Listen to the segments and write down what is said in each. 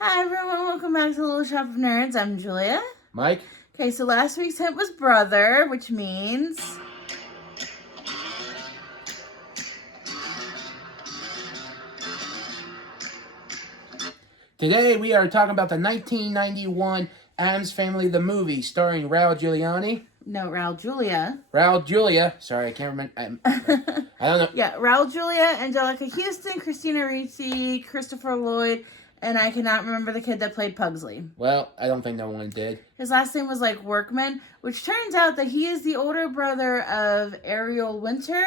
Hi everyone, welcome back to Little Shop of Nerds. I'm Julia. Mike? Okay, so last week's hint was brother, which means... Today we are talking about the 1991 Addams Family, the movie, starring Raul Giuliani. No, Raul Julia. Raul Julia. Sorry, I can't remember. I don't know. Yeah, Raul Julia, Angelica Houston, Christina Ricci, Christopher Lloyd, and I cannot remember the kid that played Pugsley. Well, I don't think no one did. His last name was like Workman, which turns out that he is the older brother of Ariel Winter,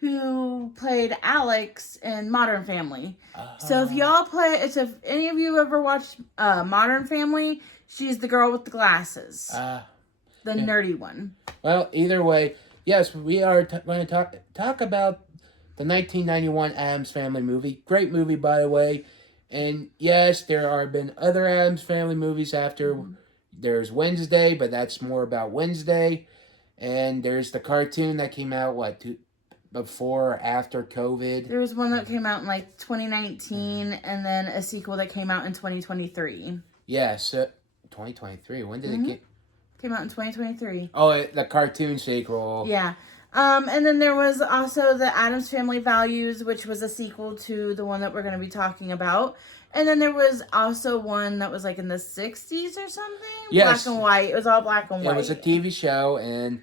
who played Alex in Modern Family. So if any of you ever watched Modern Family, she's the girl with the glasses. The nerdy one. Well, either way, yes, we are going to talk about the 1991 Addams Family movie. Great movie, by the way. And yes, there have been other Addams Family movies after. Mm-hmm. There's Wednesday, but that's more about Wednesday. And there's the cartoon that came out, before or after COVID? There was one that came out in 2019, and then a sequel that came out in 2023. Yes, 2023. When did it get? Came out in 2023. Oh, the cartoon sequel. Yeah. And then there was also the Addams Family Values, which was a sequel to the one that we're going to be talking about. And then there was also one that was in the 60s or something? Yes. Black and white. It was all black and white. It was a TV show, and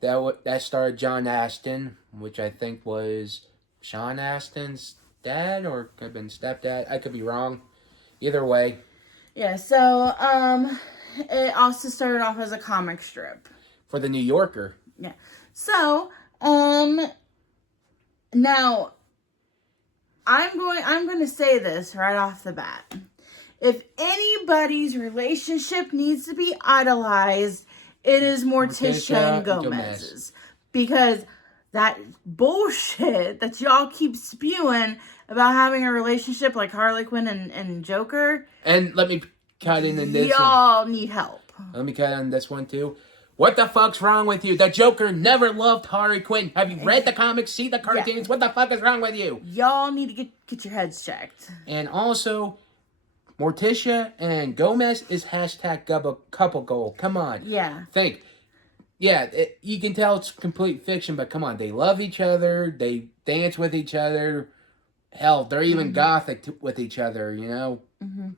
that starred John Astin, which I think was Sean Astin's dad, or could have been stepdad. I could be wrong. Either way. Yeah, so it also started off as a comic strip. For the New Yorker. Yeah. So, now, I'm going to say this right off the bat. If anybody's relationship needs to be idolized, it is Morticia and Gomez's. Because that bullshit that y'all keep spewing about having a relationship like Harley Quinn and Joker. And let me cut in this. Y'all need help. Let me cut in this one too. What the fuck's wrong with you? The Joker never loved Harley Quinn. Have you read the comics? See the cartoons? Yeah. What the fuck is wrong with you? Y'all need to get your heads checked. And also, Morticia and Gomez is hashtag couple goal. Come on. Yeah. Think. Yeah, you can tell it's complete fiction, but come on. They love each other. They dance with each other. Hell, they're even gothic with each other, you know? Mm-hmm.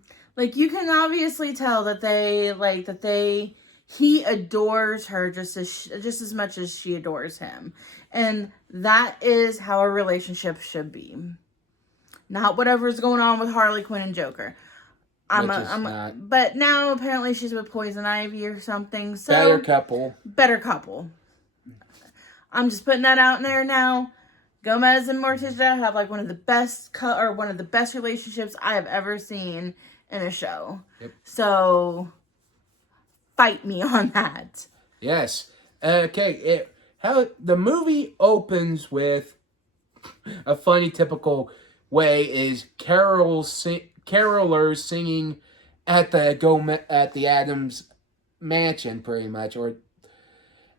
You can obviously tell that he adores her just as much as she adores him. And that is how a relationship should be. Not whatever's going on with Harley Quinn and Joker. But now apparently she's with Poison Ivy or something. So Better couple. I'm just putting that out there now. Gomez and Morticia have one of the best relationships I have ever seen in a show. Yep. So fight me on that. Yes. Okay. How the movie opens with a funny, typical way is carolers singing at the Addams mansion, pretty much, so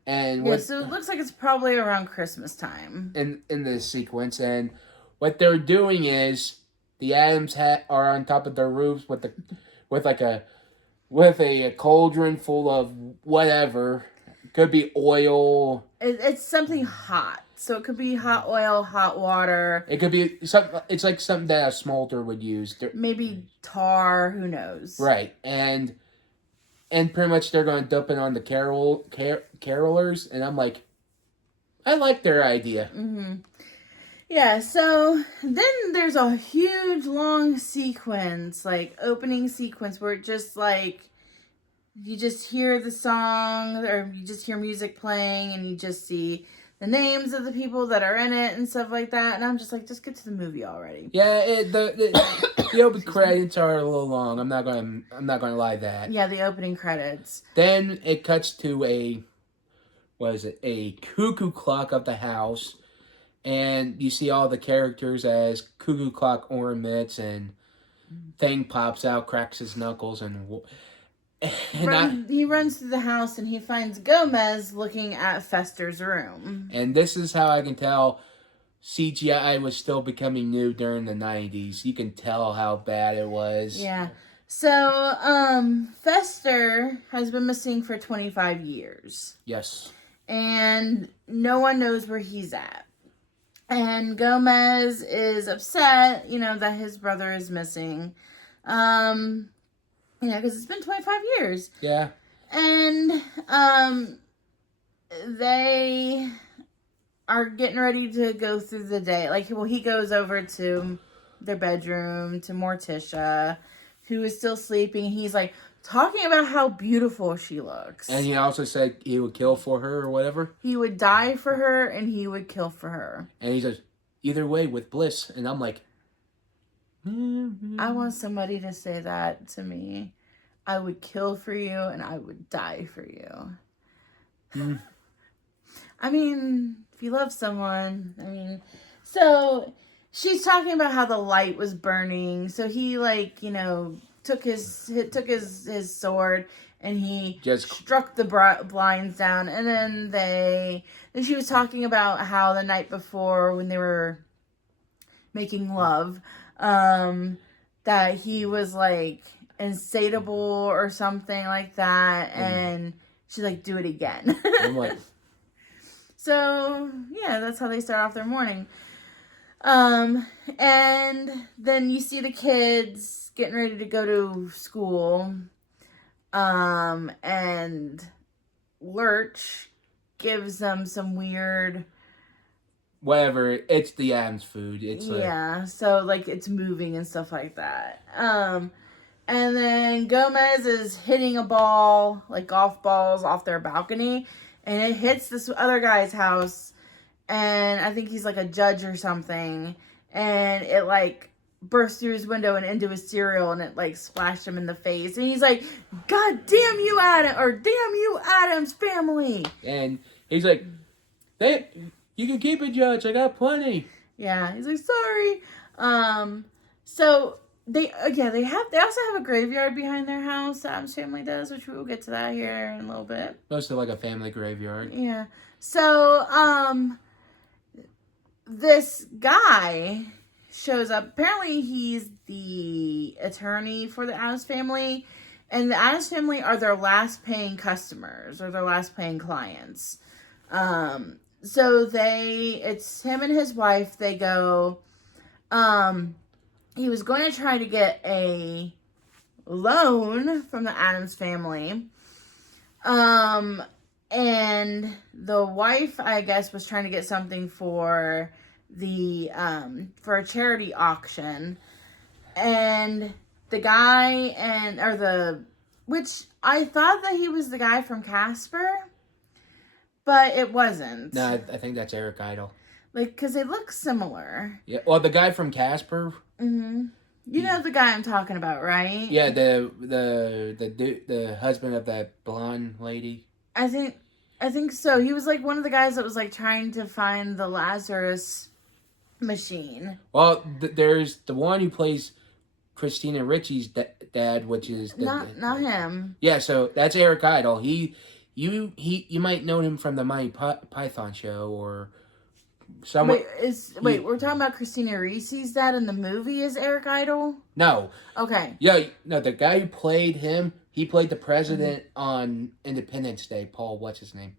it looks like it's probably around Christmas time in this sequence, and what they're doing is the Addams are on top of their roofs with a cauldron full of whatever. Could be oil. It's something hot. So it could be hot oil, hot water. It could be something. It's like something that a smolter would use. Maybe tar. Who knows? Right. And pretty much they're going to dump it on the carolers. And I'm like, I like their idea. Mm-hmm. Yeah, so then there's a huge long sequence, opening sequence, where it just you just hear the song, or you just hear music playing, and you just see the names of the people that are in it and stuff like that. And I'm just just get to the movie already. Yeah, the opening credits are a little long. I'm not gonna lie that. Yeah, the opening credits. Then it cuts to a cuckoo clock of the house. And you see all the characters as cuckoo clock ornaments, and Thing pops out, cracks his knuckles, he runs through the house and he finds Gomez looking at Fester's room. And this is how I can tell CGI was still becoming new during the 90s. You can tell how bad it was. Yeah. So, Fester has been missing for 25 years. Yes. And no one knows where he's at. And Gomez is upset, that his brother is missing. Because it's been 25 years. Yeah. And, they are getting ready to go through the day. He goes over to their bedroom to Morticia, who is still sleeping. He's talking about how beautiful she looks. And he also said he would kill for her or whatever. He would die for her and he would kill for her. And he says, either way with bliss. And I'm like, I want somebody to say that to me. I would kill for you and I would die for you. I mean, if you love someone, so she's talking about how the light was burning. So he took his sword and he just struck the blinds down. And then she was talking about how the night before when they were making love, that he was insatiable or something like that. And she's like, do it again. I'm like, so yeah, that's how they start off their morning. And then you see the kids getting ready to go to school. And Lurch gives them some weird... whatever, it's the Addams food. It's so it's moving and stuff like that. And then Gomez is hitting a ball, golf balls off their balcony, and it hits this other guy's house, and I think he's a judge or something, and it burst through his window and into his cereal, and it splashed him in the face, and he's like, God damn you, damn you, Addams family. And he's like, you can keep it, Judge, I got plenty. Yeah, he's like, sorry. So they also have a graveyard behind their house. The Addams family does, which we will get to that here in a little bit. Mostly a family graveyard. Yeah. So this guy shows up. Apparently, he's the attorney for the Addams family, and the Addams family are their last paying customers or their last paying clients. So it's him and his wife. They go. He was going to try to get a loan from the Addams family. And the wife, I guess, was trying to get something for for a charity auction. And the guy which I thought that he was the guy from Casper, but it wasn't. No, I think that's Eric Idle. Because they look similar. Yeah, well, the guy from Casper. Mm-hmm. You know the guy I'm talking about, right? Yeah, the husband of that blonde lady. I think so. He was one of the guys that was trying to find the Lazarus machine. Well, there's the one who plays Christina Ricci's dad, which is not him. Yeah, so that's Eric Idle. You might know him from the Monty Python show or somewhere. Wait, we're talking about Christina Ricci's dad in the movie is Eric Idle? No. Okay. Yeah, no, the guy who played him, he played the president on Independence Day. Paul, what's his name?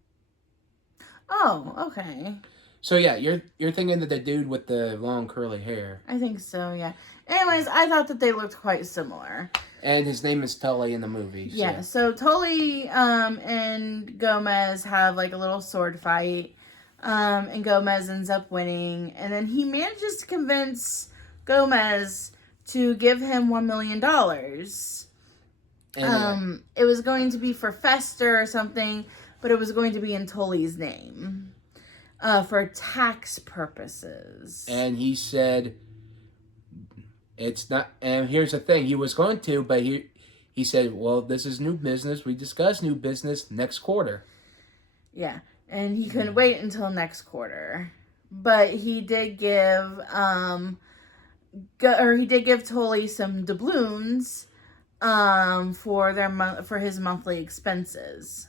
Oh, okay. So yeah, you're thinking of the dude with the long curly hair. I think so, yeah. Anyways, I thought that they looked quite similar. And his name is Tully in the movie. Yeah, so Tully and Gomez have a little sword fight. And Gomez ends up winning. And then he manages to convince Gomez to give him $1 million. It was going to be for Fester or something, but it was going to be in Tully's name. For tax purposes. And he said, it's not, and here's the thing, he was going to, but he said, well, this is new business. We discuss new business next quarter. Yeah. And he couldn't wait until next quarter. But he did give Tully some doubloons for his monthly expenses.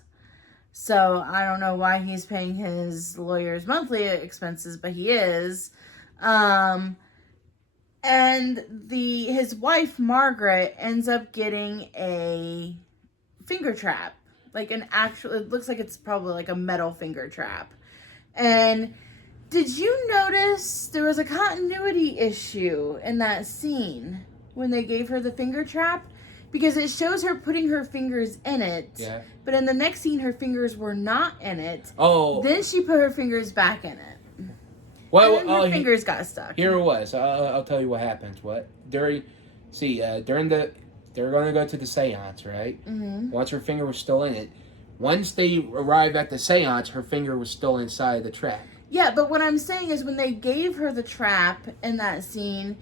So I don't know why he's paying his lawyer's monthly expenses, but he is. And his wife Margaret ends up getting a finger trap, like an actual. It looks like it's probably like a metal finger trap. And did you notice there was a continuity issue in that scene when they gave her the finger trap? Because it shows her putting her fingers in it. Yeah. But in the next scene, her fingers were not in it. Oh. Then she put her fingers back in it. Well, and then her fingers got stuck. Here it was. I'll tell you what happens. During the, they're going to go to the seance, right? Mm-hmm. Once her finger was still in it. Once they arrived at the seance, her finger was still inside the trap. Yeah, but what I'm saying is when they gave her the trap in that scene,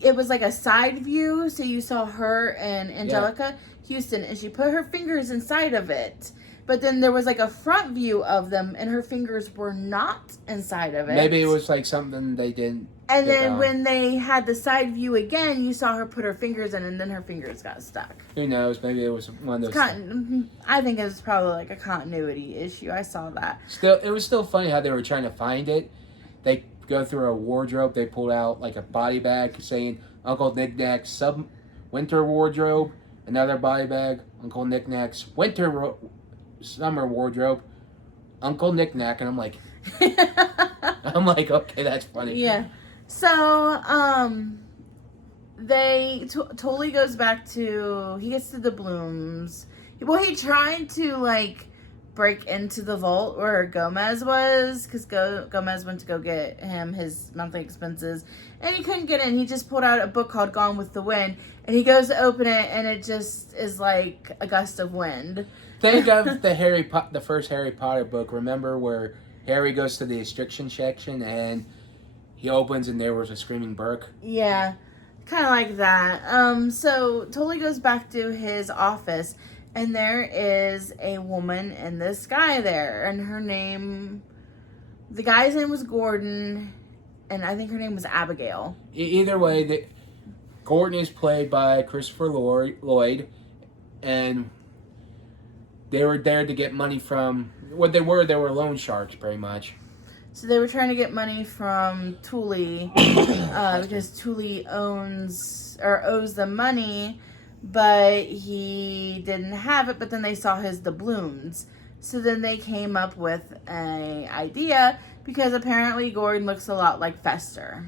it was like a side view, so you saw her and Angelica Houston, and she put her fingers inside of it. But then there was like a front view of them, and her fingers were not inside of it. Maybe it was like something they didn't. And then when they had the side view again, you saw her put her fingers in, and then her fingers got stuck. Who knows? Maybe it was one of those. I think it was probably like a continuity issue. I saw that. It was still funny how they were trying to find it. They go through a wardrobe. They pulled out like a body bag saying Uncle Knick-Knack's winter wardrobe. Another body bag, Uncle Knick-Knack's summer wardrobe. Uncle Knick-Knack, and I'm like, okay, that's funny. Yeah. So, Tully goes back he gets to the Blooms. Well, he tried to, like, break into the vault where Gomez was, because Gomez went to go get him his monthly expenses, and he couldn't get in. He just pulled out a book called Gone with the Wind, and he goes to open it, and it just is like a gust of wind. Think of the first Harry Potter book. Remember where Harry goes to the restriction section, and he opens, and there was a screaming Burke? Yeah, kind of like that. So Tully goes back to his office, and there is a woman and this guy there, and the guy's name was Gordon, and I think her name was Abigail. Either way, Gordon is played by Christopher Lloyd, and they were there to get money from what they were loan sharks, pretty much. So they were trying to get money from Tully because Tully owes them money, but he didn't have it. But then they saw his doubloons, so then they came up with an idea because apparently Gordon looks a lot like Fester.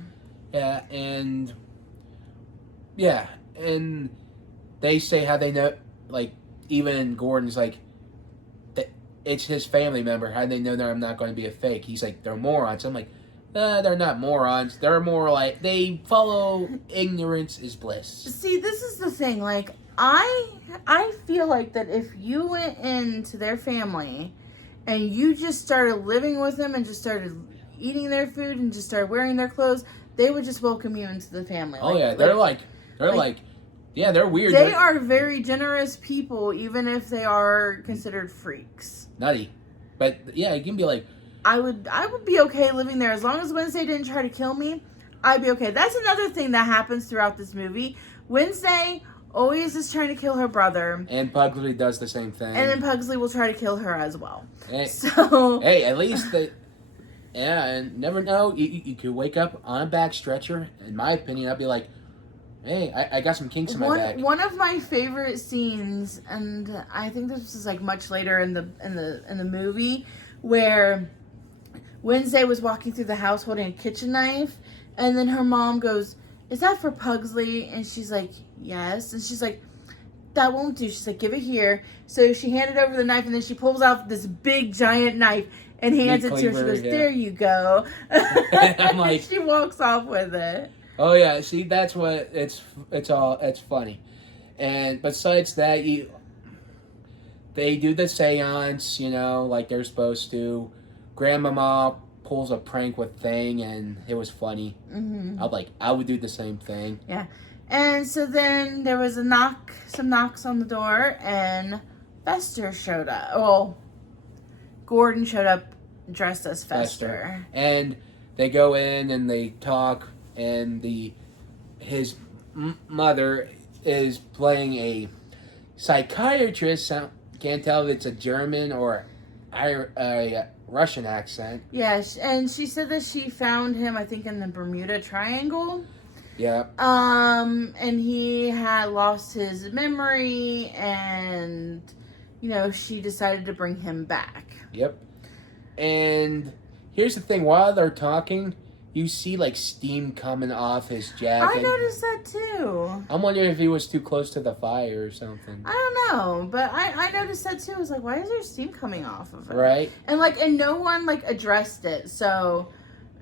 Yeah, and they say how they know, like, even Gordon's like, it's his family member. How do they know that I'm not going to be a fake? He's like, they're morons. I'm like, they're not morons. They're more like, they follow ignorance is bliss. See, this is the thing. Like, I feel like that if you went into their family and you just started living with them and just started eating their food and just started wearing their clothes, they would just welcome you into the family. Oh, yeah. They're weird. They are very generous people, even if they are considered freaks. Nutty. But, yeah, you can be like... I would be okay living there. As long as Wednesday didn't try to kill me, I'd be okay. That's another thing that happens throughout this movie. Wednesday always is trying to kill her brother. And Pugsley does the same thing. And then Pugsley will try to kill her as well. Hey, so... Hey, at least and never know. You could wake up on a back stretcher. In my opinion, I'd be like, hey, I got some kinks in my back. One of my favorite scenes, and I think this was like much later in the movie, where Wednesday was walking through the house holding a kitchen knife, and then her mom goes, "Is that for Pugsley?" And she's like, "Yes." And she's like, "That won't do." She's like, "Give it here." So she handed over the knife, and then she pulls out this big giant knife and hands it to her. She goes, "There you go." I'm like, she walks off with it. Oh yeah, see, that's what it's funny. And besides that, they do the seance, like they're supposed to. Grandmama pulls a prank with Thing, and it was funny. Mm-hmm. I would do the same thing. Yeah. And so then there was some knocks on the door, and Fester showed up. Well, Gordon showed up dressed as Fester. And they go in and they talk, and his mother is playing a psychiatrist. Can't tell if it's a German or a Russian accent. Yeah, and she said that she found him, I think, in the Bermuda Triangle. Yeah. And he had lost his memory, and she decided to bring him back. Yep. And here's the thing: while they're talking, you see like steam coming off his jacket. I noticed that too. I'm wondering if he was too close to the fire or something. I don't know, but I noticed that too. I was like, why is there steam coming off of it? Right. And no one addressed it, so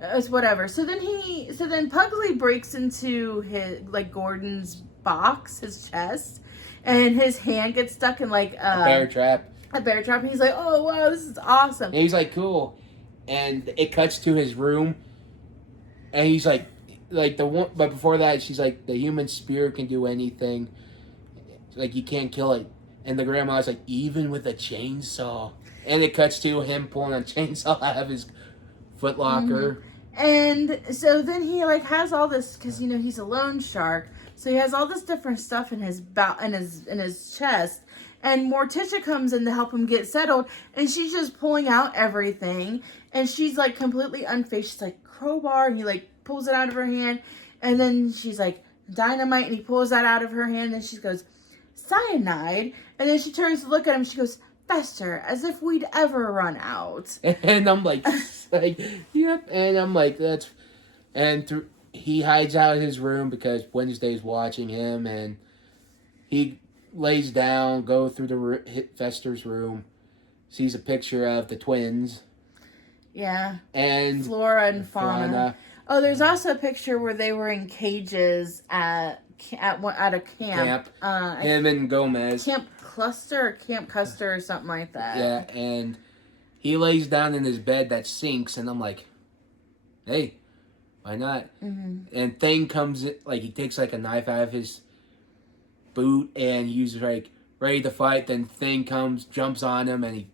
it's whatever. So then Pugsley breaks into his Gordon's box, his chest, and his hand gets stuck in a bear trap. A bear trap. And he's like, oh wow, this is awesome. And he's like, cool. And it cuts to his room, and he's like the one. But before that, she's like, the human spirit can do anything. Like, you can't kill it. And the grandma's like, even with a chainsaw. And it cuts to him pulling a chainsaw out of his footlocker. Mm-hmm. And so then he has all this, because he's a loan shark, so he has all this different stuff in his in his chest. And Morticia comes in to help him get settled, and she's just pulling out everything, and she's completely unfazed. She's like, crowbar, and he pulls it out of her hand, and then she's like, dynamite, and he pulls that out of her hand, and she goes, cyanide, and then she turns to look at him, she goes, Fester, as if we'd ever run out. And I'm like, yep. And I'm like, he hides out in his room because Wednesday's watching him, and he lays down, go through hit Fester's room, sees a picture of the twins. Yeah. And Flora and Fauna. Oh, there's also a picture where they were in cages at a camp. Him and Gomez. Camp Cluster or Camp Custer or something like that. Yeah, and he lays down in his bed that sinks, and I'm like, hey, why not? Mm-hmm. And Thing comes in, he takes a knife out of his boot, and he's ready to fight. Then Thing comes, jumps on him, and he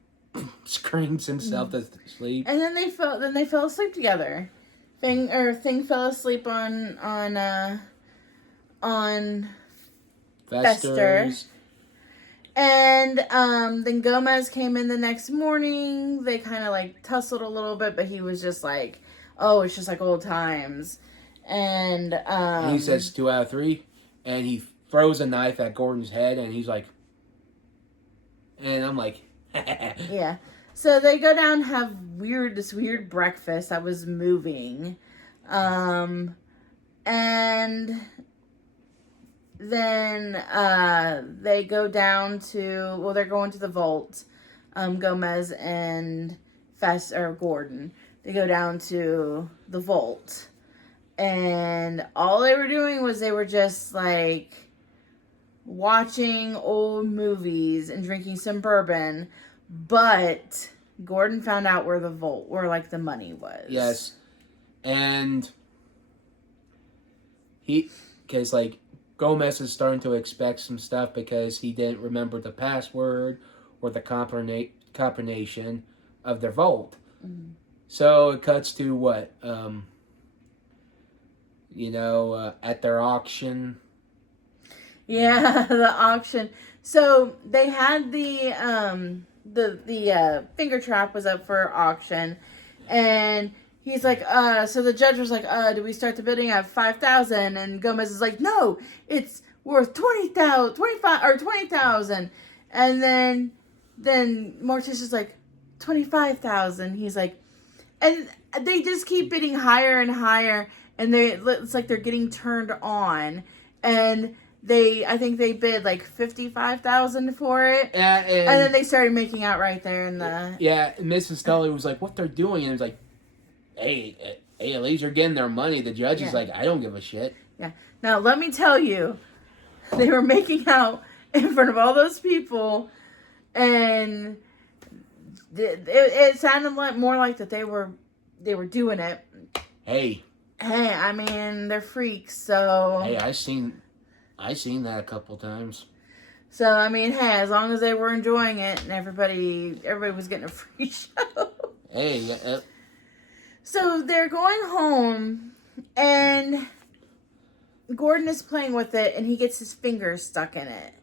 screams himself to sleep. And then they fell asleep together. Thing fell asleep on Fester. And then Gomez came in the next morning. They kind of tussled a little bit, but he was just like, oh, it's just like old times. And he says 2 out of 3, and he throws a knife at Gordon's head, and he's like, and I'm like, yeah. So they go down and have this weird breakfast that was moving. And then they go down to, they're going to the vault. Gomez and Gordon. They go down to the vault. And all they were doing was they were just watching old movies and drinking some bourbon. But Gordon found out where the vault, where the money was. Yes. And because Gomez is starting to expect some stuff because he didn't remember the password or the combination of their vault. Mm-hmm. So it cuts to what? At their auction. Yeah, the auction. So they had the finger trap was up for auction, and he's like, so the judge was like, do we start the bidding at 5,000? And Gomez is like, no, it's worth 20,000, 25 or 20,000. And then Morticia's like, 25,000. He's like, and they just keep bidding higher and higher, and it's like they're getting turned on, and I think they bid 55,000 for it. Yeah, and then they started making out right there in the... Yeah, Mrs. Tully was like, what they're doing? And it was like, hey, at least they're getting their money. The judge is like, I don't give a shit. Yeah. Now, let me tell you, they were making out in front of all those people, and it sounded more like that they were doing it. Hey, I mean, they're freaks, so... Hey, I seen that a couple times. So, I mean, hey, as long as they were enjoying it and everybody was getting a free show. Hey, So, they're going home, and Gordon is playing with it, and he gets his fingers stuck in it.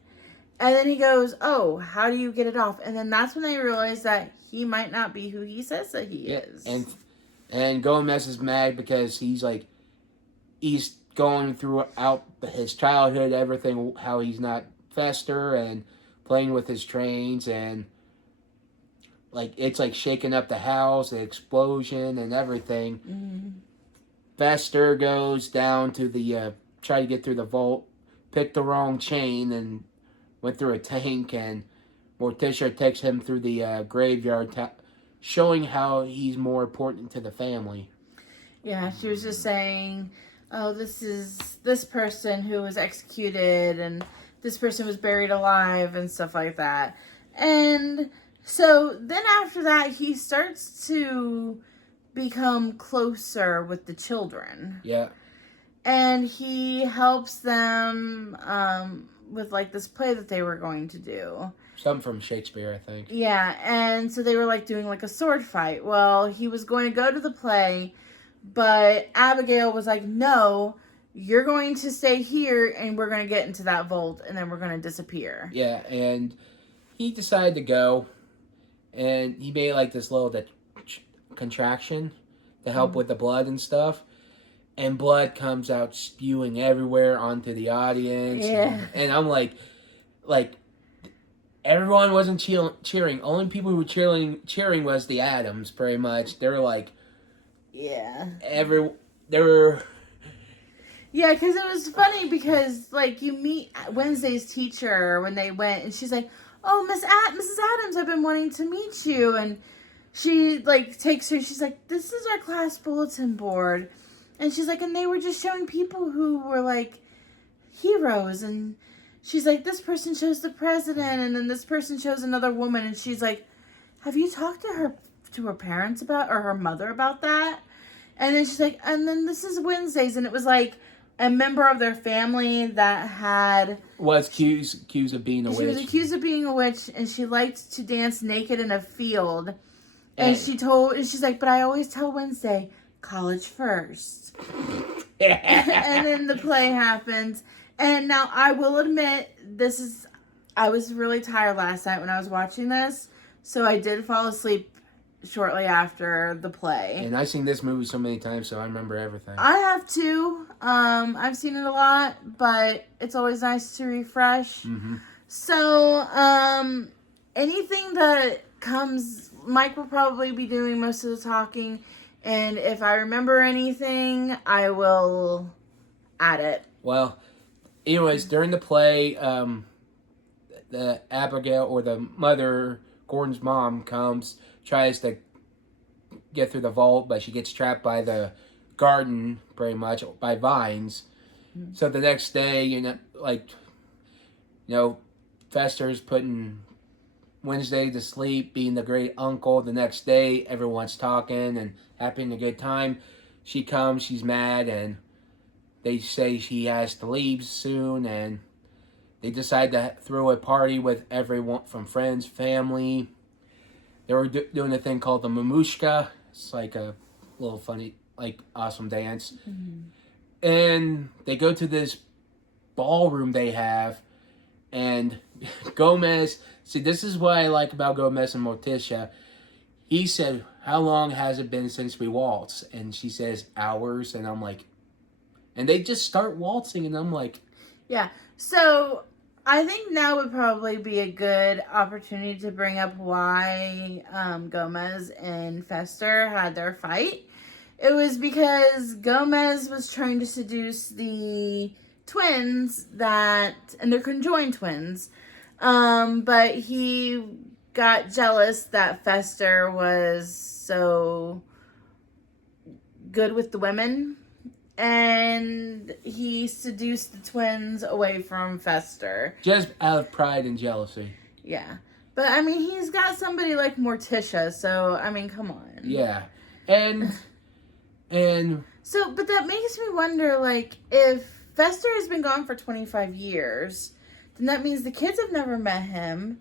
And then he goes, oh, how do you get it off? And then that's when they realize that he might not be who he says that he is. And Gomez is mad because he's going throughout his childhood, everything, how he's not Fester, and playing with his trains, and like it's like shaking up the house, the explosion and everything. Mm-hmm. Fester goes down to the try to get through the vault, picked the wrong chain and went through a tank, and Morticia takes him through the graveyard, showing how he's more important to the family. Yeah, she was just saying, oh, this is this person who was executed, and this person was buried alive, and stuff like that. And so then after that, he starts to become closer with the children. Yeah. And he helps them with like this play that they were going to do. Something from Shakespeare, I think. Yeah, and so they were like doing like a sword fight. Well, he was going to go to the play, but Abigail was like, no, you're going to stay here and we're going to get into that vault and then we're going to disappear. Yeah, and he decided to go, and he made like this little contraction to help with the blood and stuff. And blood comes out spewing everywhere onto the audience. Yeah. And I'm like, everyone wasn't cheering. Only people who were cheering was the Addams, pretty much. They were like, yeah. They were. Yeah, because it was funny because, like, you meet Wednesday's teacher when they went, and she's like, oh, Mrs. Addams, I've been wanting to meet you. And she, like, takes her, she's like, this is our class bulletin board. And she's like, and they were just showing people who were, like, heroes. And she's like, this person chose the president, and then this person chose another woman. And she's like, have you talked to her parents about, or her mother about that? And then she's like, and then this is Wednesdays. And it was like a member of their family that was accused of being a witch. She was accused of being a witch, and she liked to dance naked in a field. And she's like, but I always tell Wednesday, college first. And then the play happens. And now I will admit, I was really tired last night when I was watching this. So I did fall asleep shortly after the play. And I've seen this movie so many times, so I remember everything. I have too. I've seen it a lot, but it's always nice to refresh. Mm-hmm. So, anything that comes, Mike will probably be doing most of the talking. And if I remember anything, I will add it. Well, anyways, during the play, the Abigail, or the mother, Gordon's mom, tries to get through the vault, but she gets trapped by the garden, pretty much, by vines. Mm-hmm. So the next day, Fester's putting Wednesday to sleep, being the great uncle. The next day, everyone's talking and having a good time. She comes, she's mad, and they say she has to leave soon, and they decide to throw a party with everyone from friends, family. They were doing a thing called the Mamushka. It's like a little funny, awesome dance. Mm-hmm. And they go to this ballroom they have, and Gomez, see, this is what I like about Gomez and Morticia. He said, how long has it been since we waltzed? And she says, hours. And I'm like, and they just start waltzing, and I'm like. Yeah, so I think now would probably be a good opportunity to bring up why Gomez and Fester had their fight. It was because Gomez was trying to seduce the twins and they're conjoined twins. But he got jealous that Fester was so good with the women, and he seduced the twins away from Fester. Just out of pride and jealousy. Yeah. But, I mean, he's got somebody like Morticia, so, I mean, come on. Yeah. And... So, but that makes me wonder, if Fester has been gone for 25 years, then that means the kids have never met him,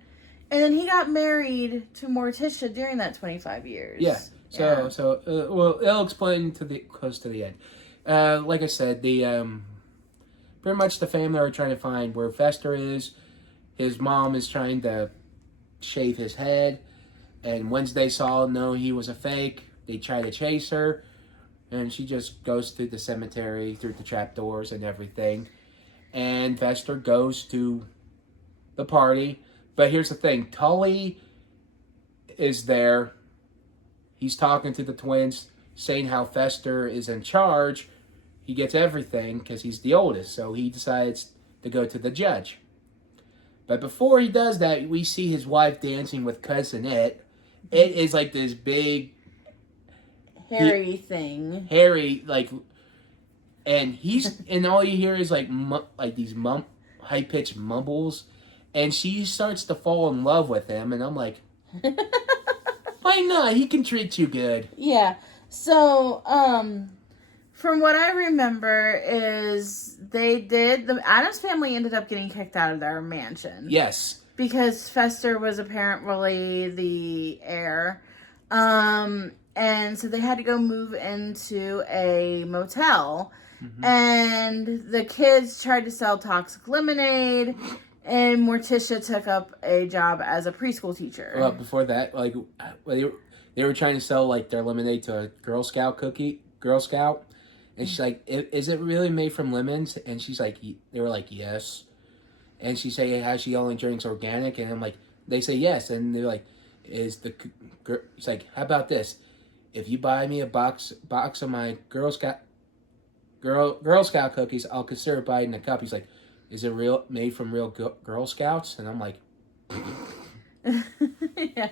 and then he got married to Morticia during that 25 years. Yeah. So, it'll explain close to the end. Like I said, pretty much the family are trying to find where Fester is. His mom is trying to shave his head, and Wednesday saw no, he was a fake. They try to chase her, and she just goes to the cemetery through the trapdoors and everything. And Fester goes to the party. But here's the thing. Tully is there. He's talking to the twins, saying how Fester is in charge. He gets everything because he's the oldest. So he decides to go to the judge. But before he does that, we see his wife dancing with Cousin It. It is like this big... hairy thing. Hairy, like... And he's... and all you hear is like these high-pitched mumbles. And she starts to fall in love with him. And I'm like... why not? He can treat you good. Yeah. So, from what I remember is the Addams family ended up getting kicked out of their mansion. Yes. Because Fester was apparently the heir. And so they had to go move into a motel. Mm-hmm. And the kids tried to sell toxic lemonade. And Morticia took up a job as a preschool teacher. Well, before that, like, they were trying to sell, like, their lemonade to a Girl Scout. And she's like, is it really made from lemons? And she's like, they were like, yes. And she said, how she only drinks organic? And I'm like, they say yes. And they're like, it's like, how about this? If you buy me a box of my Girl Scout cookies, I'll consider buying a cup. He's like, is it made from real Girl Scouts? And I'm like... yeah.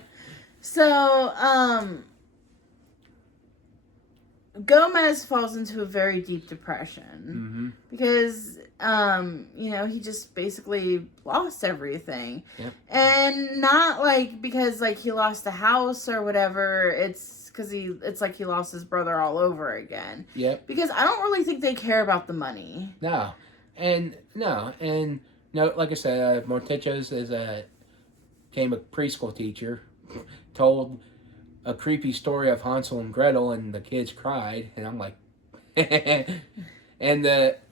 So, Gomez falls into a very deep depression. Mm-hmm. Because, he just basically lost everything. Yep. And not, like, because, like, he lost the house or whatever. It's because it's like he lost his brother all over again. Yep. Because I don't really think they care about the money. No. And like I said, Morticia became a preschool teacher, told a creepy story of Hansel and Gretel, and the kids cried, and I'm like, and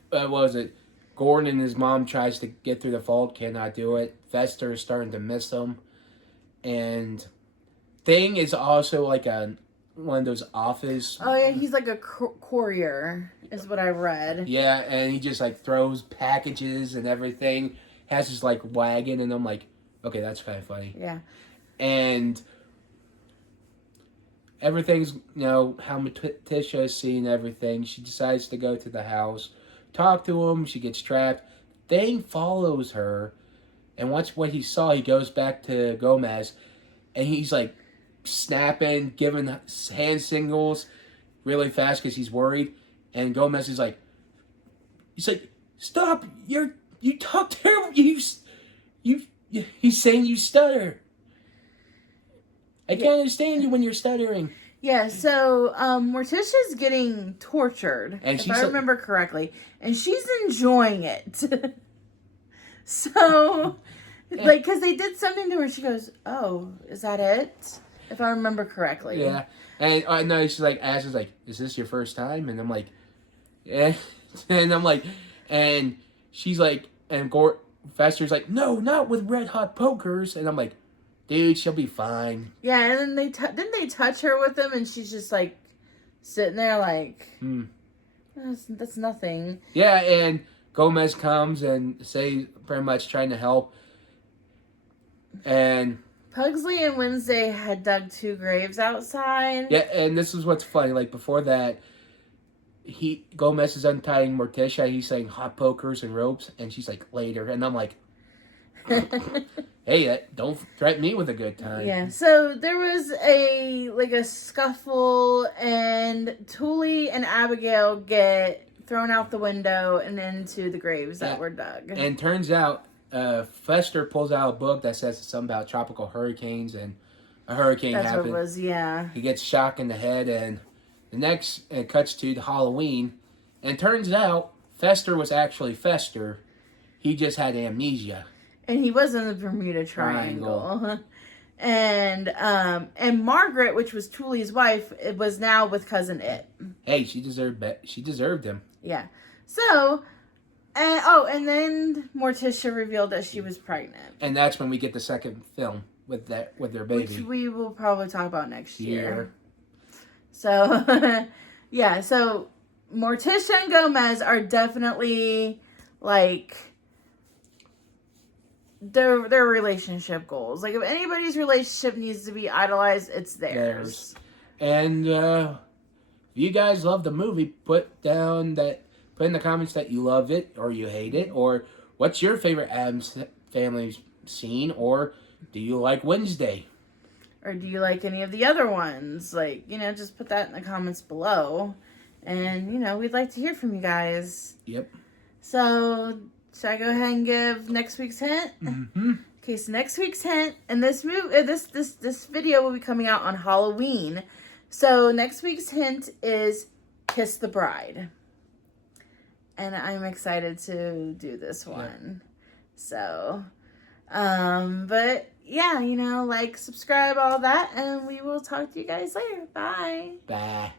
what was it? Gordon and his mom tries to get through the fault, cannot do it. Fester is starting to miss him, and Thing is also like one of those office. Oh yeah, he's like a courier, is what I read. Yeah, and he just like throws packages and everything. Has his like wagon, and I'm like, okay, that's kind of funny. Yeah. And everything's, how Morticia is seeing everything. She decides to go to the house, talk to him. She gets trapped. Thing follows her, and once what he saw, he goes back to Gomez, and he's like snapping, giving hand signals really fast because he's worried. And Gomez is like, stop! You talk terrible. He's saying you stutter. I can't understand you when you're stuttering. Yeah, so Morticia's getting tortured, and if I remember correctly, and she's enjoying it. So, like, because they did something to her, she goes, "Oh, is that it?" If I remember correctly. Yeah, and I know she's like, Ash is like, "Is this your first time?" And I'm like, "Yeah," and I'm like, and she's like, and Fester's like, "No, not with red hot pokers," and I'm like, dude, she'll be fine. Yeah, and then didn't they touch her with them, and she's just like sitting there like, that's nothing. Yeah, and Gomez comes and pretty much trying to help, and Pugsley and Wednesday had dug 2 graves outside. Yeah, and this is what's funny. Like before that, Gomez is untying Morticia. He's saying hot pokers and ropes, and she's like later, and I'm like. Hey, don't threaten me with a good time. Yeah, so there was a scuffle, and Tully and Abigail get thrown out the window and into the graves that were dug. And turns out, Fester pulls out a book that says something about tropical hurricanes, and a hurricane happened. That's what it was, yeah. He gets shocked in the head, and the next it cuts to Halloween, and turns out Fester was actually Fester. He just had amnesia. And he was in the Bermuda Triangle. And Margaret, which was Tully's wife, it was now with Cousin It. Hey, she deserved him. Yeah. So, and then Morticia revealed that she was pregnant. And that's when we get the second film with their baby. Which we will probably talk about next year. So, Yeah, so Morticia and Gomez are definitely like their relationship goals. Like if anybody's relationship needs to be idolized, it's theirs. And if you guys love the movie, put in the comments that you love it or you hate it, or what's your favorite Addams Family scene, or do you like Wednesday? Or do you like any of the other ones? Like, just put that in the comments below. And, we'd like to hear from you guys. Yep. So, should I go ahead and give next week's hint? Mm-hmm. Okay, so next week's hint, and this video will be coming out on Halloween. So, next week's hint is Kiss the Bride. And I'm excited to do this one. Yeah. So, but yeah, like, subscribe, all that, and we will talk to you guys later. Bye. Bye.